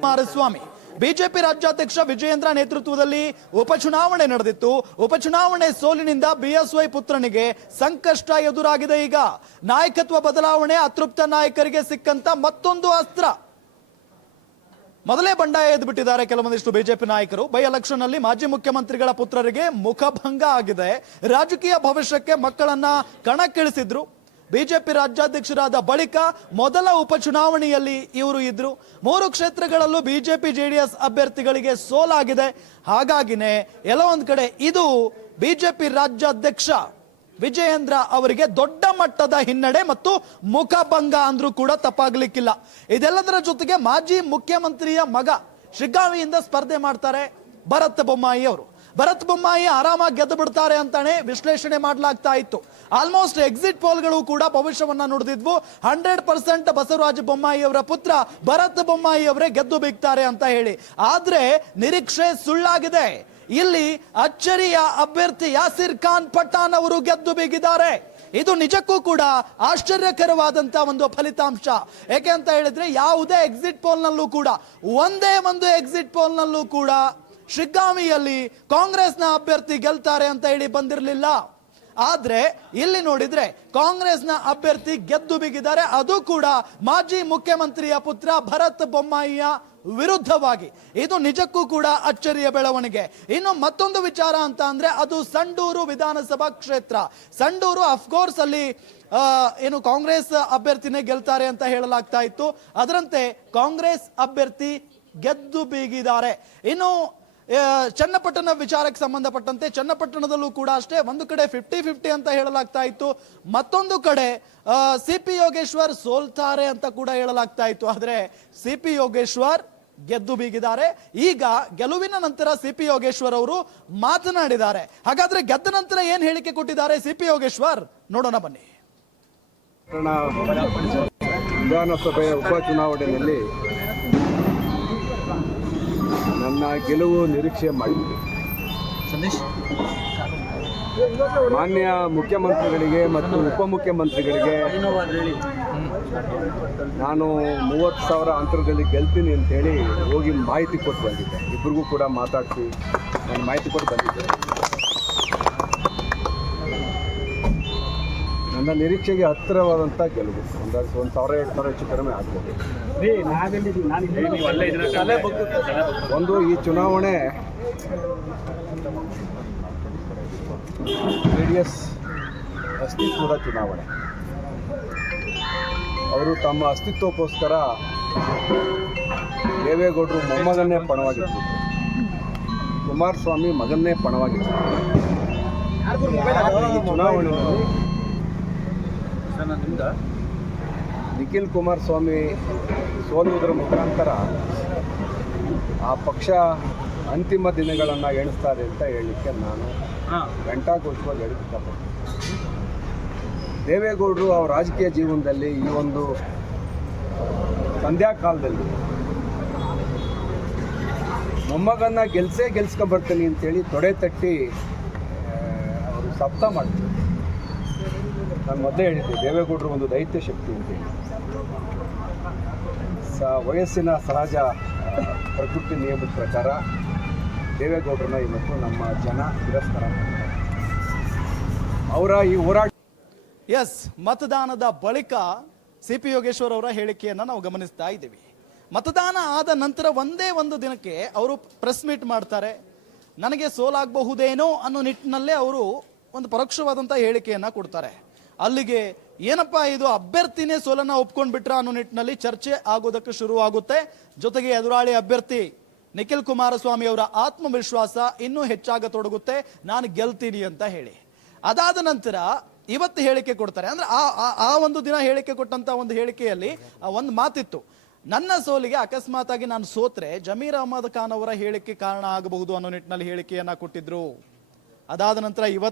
Kumaraswamy BJP ರಾಜ್ಯಾಧ್ಯಕ್ಷ ವಿಜಯೇಂದ್ರ ನೇತೃತ್ವದಲ್ಲಿ ಉಪಚುನಾವಣೆ ನಡೆದಿತ್ತು. ಉಪಚುನಾವಣೆ ಸೋಲಿನಿಂದ ಬಿಎಸ್ವೈ ಪುತ್ರನಿಗೆ ಸಂಕಷ್ಟ ಎದುರಾಗಿದೆ. ಈಗ ನಾಯಕತ್ವ ಬದಲಾವಣೆ ಅತೃಪ್ತ ನಾಯಕರಿಗೆ ಸಿಕ್ಕಂತ ಮತ್ತೊಂದು ಅಸ್ತ್ರ. ಮೊದಲೇ ಬಂಡಾಯ ಎದ್ದುಬಿಟ್ಟಿದ್ದಾರೆ ಕೆಲವೊಂದಿಷ್ಟು ಬಿಜೆಪಿ ನಾಯಕರು. ಬೈ ಎಲೆಕ್ಷನ್ ನಲ್ಲಿ ಮಾಜಿ ಮುಖ್ಯಮಂತ್ರಿಗಳ ಪುತ್ರರಿಗೆ ಮುಖಭಂಗ ಆಗಿದೆ. ರಾಜಕೀಯ ಭವಿಷ್ಯಕ್ಕೆ ಮಕ್ಕಳನ್ನ ಕಣಕ್ಕಿಳಿಸಿದ್ರು. ಬಿಜೆಪಿ ರಾಜ್ಯಾಧ್ಯಕ್ಷರಾದ ಬಳಿಕ ಮೊದಲ ಉಪಚುನಾವಣೆಯಲ್ಲಿ ಇವರು ಇದ್ರು. 3 ಕ್ಷೇತ್ರಗಳಲ್ಲೂ ಬಿಜೆಪಿ ಜೆಡಿಎಸ್ ಅಭ್ಯರ್ಥಿಗಳಿಗೆ ಸೋಲಾಗಿದೆ. ಹಾಗಾಗಿನೇ ಎಲ್ಲ ಒಂದ್ ಕಡೆ ಇದು ಬಿಜೆಪಿ ರಾಜ್ಯಾಧ್ಯಕ್ಷ ವಿಜಯೇಂದ್ರ ಅವರಿಗೆ ದೊಡ್ಡ ಮಟ್ಟದ ಹಿನ್ನಡೆ ಮತ್ತು ಮುಖಭಂಗ ಅಂದ್ರೂ ಕೂಡ ತಪ್ಪಾಗ್ಲಿಕ್ಕಿಲ್ಲ. ಇದೆಲ್ಲದರ ಜೊತೆಗೆ ಮಾಜಿ ಮುಖ್ಯಮಂತ್ರಿಯ ಮಗ ಶಿಗ್ಗಾವಿಯಿಂದ ಸ್ಪರ್ಧೆ ಮಾಡ್ತಾರೆ ಭರತ್ ಬೊಮ್ಮಾಯಿ ಅವರು. ಭರತ್ ಬೊಮ್ಮಾಯಿ ಆರಾಮಾಗಿ ಗೆದ್ದು ಬಿಡ್ತಾರೆ ಅಂತಾನೆ ವಿಶ್ಲೇಷಣೆ ಮಾಡಲಾಗ್ತಾ ಇತ್ತು. ಆಲ್ಮೋಸ್ಟ್ ಎಕ್ಸಿಟ್ ಪೋಲ್ಗಳು ಕೂಡ ಭವಿಷ್ಯವನ್ನ ನುಡಿದಿದ್ವು. 100% ಬಸವರಾಜ ಬೊಮ್ಮಾಯಿ ಅವರ ಪುತ್ರ ಭರತ್ ಬೊಮ್ಮಾಯಿ ಅವರೇ ಗೆದ್ದು ಬಿಗ್ತಾರೆ ಅಂತ ಹೇಳಿ. ಆದ್ರೆ ನಿರೀಕ್ಷೆ ಸುಳ್ಳಾಗಿದೆ. ಇಲ್ಲಿ ಅಚ್ಚರಿಯ ಅಭ್ಯರ್ಥಿ ಯಾಸಿರ್ ಖಾನ್ ಪಠಾಣ್ ಅವರು ಗೆದ್ದು ಬಿಗಿದ್ದಾರೆ. ಇದು ನಿಜಕ್ಕೂ ಕೂಡ ಆಶ್ಚರ್ಯಕರವಾದಂತ ಒಂದು ಫಲಿತಾಂಶ. ಯಾಕೆ ಅಂತ ಹೇಳಿದ್ರೆ ಯಾವುದೇ ಎಕ್ಸಿಟ್ ಪೋಲ್ ನಲ್ಲೂ ಕೂಡ ಒಂದೇ ಒಂದು ಎಕ್ಸಿಟ್ ಪೋಲ್ ನಲ್ಲೂ ಕೂಡ ಶಿಗ್ಗಾವಿಯಲ್ಲಿ ಕಾಂಗ್ರೆಸ್ನ ಅಭ್ಯರ್ಥಿ ಗೆಲ್ತಾರೆ ಅಂತ ಹೇಳಿ ಬಂದಿರಲಿಲ್ಲ. ಆದ್ರೆ ಇಲ್ಲಿ ನೋಡಿದ್ರೆ ಕಾಂಗ್ರೆಸ್ನ ಅಭ್ಯರ್ಥಿ ಗೆದ್ದು ಬಿಗಿದ್ದಾರೆ. ಅದು ಕೂಡ ಮಾಜಿ ಮುಖ್ಯಮಂತ್ರಿಯ ಪುತ್ರ ಭರತ್ ಬೊಮ್ಮಾಯಿಯ ವಿರುದ್ಧವಾಗಿ. ಇದು ನಿಜಕ್ಕೂ ಕೂಡ ಅಚ್ಚರಿಯ ಬೆಳವಣಿಗೆ. ಇನ್ನು ಮತ್ತೊಂದು ವಿಚಾರ ಅಂತ ಅಂದ್ರೆ ಅದು ಸಂಡೂರು ವಿಧಾನಸಭಾ ಕ್ಷೇತ್ರ. ಸಂಡೂರು ಅಫ್ಕೋರ್ಸ್ ಅಲ್ಲಿ ಏನು ಕಾಂಗ್ರೆಸ್ ಅಭ್ಯರ್ಥಿನೇ ಗೆಲ್ತಾರೆ ಅಂತ ಹೇಳಲಾಗ್ತಾ ಇತ್ತು. ಅದರಂತೆ ಕಾಂಗ್ರೆಸ್ ಅಭ್ಯರ್ಥಿ ಗೆದ್ದು ಬೀಗಿದ್ದಾರೆ. ಇನ್ನು ಚನ್ನಪಟ್ಟಣ ವಿಚಾರಕ್ಕೆ ಸಂಬಂಧಪಟ್ಟಂತೆ ಚನ್ನಪಟ್ಟಣದಲ್ಲೂ ಕೂಡ ಅಷ್ಟೇ ಒಂದು ಕಡೆ 50-50 ಅಂತ ಹೇಳಲಾಗ್ತಾ ಇತ್ತು. ಮತ್ತೊಂದು ಕಡೆ ಸಿಪಿ ಯೋಗೇಶ್ವರ್ ಸೋಲ್ತಾರೆ ಅಂತ ಕೂಡ ಹೇಳಲಾಗ್ತಾ ಇತ್ತು. ಆದ್ರೆ ಸಿಪಿ ಯೋಗೇಶ್ವರ್ ಗೆದ್ದು ಬೀಗಿದ್ದಾರೆ. ಈಗ ಗೆಲುವಿನ ನಂತರ ಸಿಪಿ ಯೋಗೇಶ್ವರ್ ಅವರು ಮಾತನಾಡಿದ್ದಾರೆ. ಹಾಗಾದ್ರೆ ಗೆದ್ದ ನಂತರ ಏನ್ ಹೇಳಿಕೆ ಕೊಟ್ಟಿದ್ದಾರೆ ಸಿಪಿ ಯೋಗೇಶ್ವರ್ ನೋಡೋಣ ಬನ್ನಿ. ವಿಧಾನಸಭೆಯ ಉಪಚುನಾವಣೆಯಲ್ಲಿ ನನ್ನ ಗೆಲುವು ನಿರೀಕ್ಷೆ ಮಾಡಿದ್ದೆ. ಮಾನ್ಯ ಮುಖ್ಯಮಂತ್ರಿಗಳಿಗೆ ಮತ್ತು ಉಪಮುಖ್ಯಮಂತ್ರಿಗಳಿಗೆ ನಾನು 30,000 ಅಂತರದಲ್ಲಿ ಗೆಲ್ತೀನಿ ಅಂತೇಳಿ ಹೋಗಿ ಮಾಹಿತಿ ಕೊಟ್ಟು ಬಂದಿದ್ದೆ. ಇಬ್ಬರಿಗೂ ಕೂಡ ಮಾತಾಡಿಸಿ ನಾನು ಮಾಹಿತಿ ಕೊಟ್ಟು ಬಂದಿದ್ದೆ. ನನ್ನ ನಿರೀಕ್ಷೆಗೆ ಹತ್ತಿರವಾದಂಥ ಗೆಲುವು. ಒಂದು 1,000-2,000 ಹೆಚ್ಚು ಕಡಿಮೆ ಆಗ್ಬೋದು. ಒಂದು ಈ ಚುನಾವಣೆ ಜೆಡಿಎಸ್ ಅಸ್ತಿತ್ವದ ಚುನಾವಣೆ. ಅವರು ತಮ್ಮ ಅಸ್ತಿತ್ವಕ್ಕೋಸ್ಕರ ದೇವೇಗೌಡರು ಮೊಮ್ಮಗನ್ನೇ ಪಣವಾಗಿತ್ತು, ಕುಮಾರಸ್ವಾಮಿ ಮಗನ್ನೇ ಪಣವಾಗಿತ್ತು. ಈ ಚುನಾವಣೆಯಲ್ಲಿ ನಿಖಿಲ್ ಕುಮಾರಸ್ವಾಮಿ ಸೋಲುವುದರ ಮುಖಾಂತರ ಆ ಪಕ್ಷ ಅಂತಿಮ ದಿನಗಳನ್ನು ಎಣಿಸ್ತಾರೆ ಅಂತ ಹೇಳಲಿಕ್ಕೆ ನಾನು ಘಂಟಾಘೋಷವಾಗಿ ಹೇಳಿ ಇಷ್ಟಪಡ್ತೀನಿ. ದೇವೇಗೌಡರು ಅವರ ರಾಜಕೀಯ ಜೀವನದಲ್ಲಿ ಈ ಒಂದು ಸಂಧ್ಯಾಕಾಲದಲ್ಲಿ ಮೊಮ್ಮಗನ್ನ ಗೆಲ್ಸ್ಕೊಂಡ್ಬರ್ತೀನಿ ಅಂತೇಳಿ ತೊಡೆ ತಟ್ಟಿ ಅವರು ಸಪ್ತ ಮಾಡ್ತಾರೆ. ನಾನು ಮೊದಲೇ ಹೇಳಿದ್ದೆ ದೇವೇಗೌಡರು ಒಂದು ದೈತ್ಯ ಶಕ್ತಿ ಅಂತೇಳಿ. ವಯಸ್ಸಿನ ಸಹಜ ಪ್ರಕೃತಿ ನಿಯಮದ ಪ್ರಕಾರ ದೇವೇಗೌಡರನ್ನ ಇವತ್ತು ನಮ್ಮ ಜನ ತಿರಸ್ಕಾರ ಮಾಡ್ತಾರೆ. ಅವರ ಈ ಹೋರಾಟ ಮತದಾನದ ಬಳಿಕ ಸಿಪಿ ಯೋಗೇಶ್ವರ್ ಅವರ ಹೇಳಿಕೆಯನ್ನ ನಾವು ಗಮನಿಸ್ತಾ ಇದ್ದೀವಿ. ಮತದಾನ ಆದ ನಂತರ ಒಂದೇ ಒಂದು ದಿನಕ್ಕೆ ಅವರು ಪ್ರೆಸ್ ಮೀಟ್ ಮಾಡ್ತಾರೆ. ನನಗೆ ಸೋಲಾಗಬಹುದೇನೋ ಅನ್ನೋ ನಿಟ್ಟಿನಲ್ಲೇ ಅವರು ಒಂದು ಪರೋಕ್ಷವಾದಂಥ ಹೇಳಿಕೆಯನ್ನ ಕೊಡ್ತಾರೆ. ಅಲ್ಲಿಗೆ ಏನಪ್ಪಾ ಇದು ಅಭ್ಯರ್ಥಿನೇ ಸೋಲನ್ನ ಒಪ್ಕೊಂಡ್ ಬಿಟ್ರ ಅನ್ನೋ ನಿಟ್ಟಿನಲ್ಲಿ ಚರ್ಚೆ ಆಗೋದಕ್ಕೆ ಶುರುವಾಗುತ್ತೆ. ಜೊತೆಗೆ ಎದುರಾಳಿ ಅಭ್ಯರ್ಥಿ ನಿಖಿಲ್ ಕುಮಾರಸ್ವಾಮಿ ಅವರ ಆತ್ಮವಿಶ್ವಾಸ ಇನ್ನೂ ಹೆಚ್ಚಾಗತೊಡಗುತ್ತೆ, ನಾನು ಗೆಲ್ತೀನಿ ಅಂತ ಹೇಳಿ. ಅದಾದ ನಂತರ ಇವತ್ತು ಹೇಳಿಕೆ ಕೊಡ್ತಾರೆ. ಅಂದ್ರೆ ಆ ಒಂದು ದಿನ ಹೇಳಿಕೆ ಕೊಟ್ಟಂತ ಒಂದು ಹೇಳಿಕೆಯಲ್ಲಿ ಒಂದು ಮಾತಿತ್ತು, ನನ್ನ ಸೋಲಿಗೆ ಅಕಸ್ಮಾತ್ ಆಗಿ ನಾನು ಸೋತ್ರೆ ಜಮೀರ್ ಅಹಮದ್ ಖಾನ್ ಅವರ ಹೇಳಿಕೆ ಕಾರಣ ಆಗಬಹುದು ಅನ್ನೋ ನಿಟ್ಟಿನಲ್ಲಿ ಹೇಳಿಕೆಯನ್ನ ಕೊಟ್ಟಿದ್ರು. ಅದಾದ ನಂತರ ಇವತ್ತು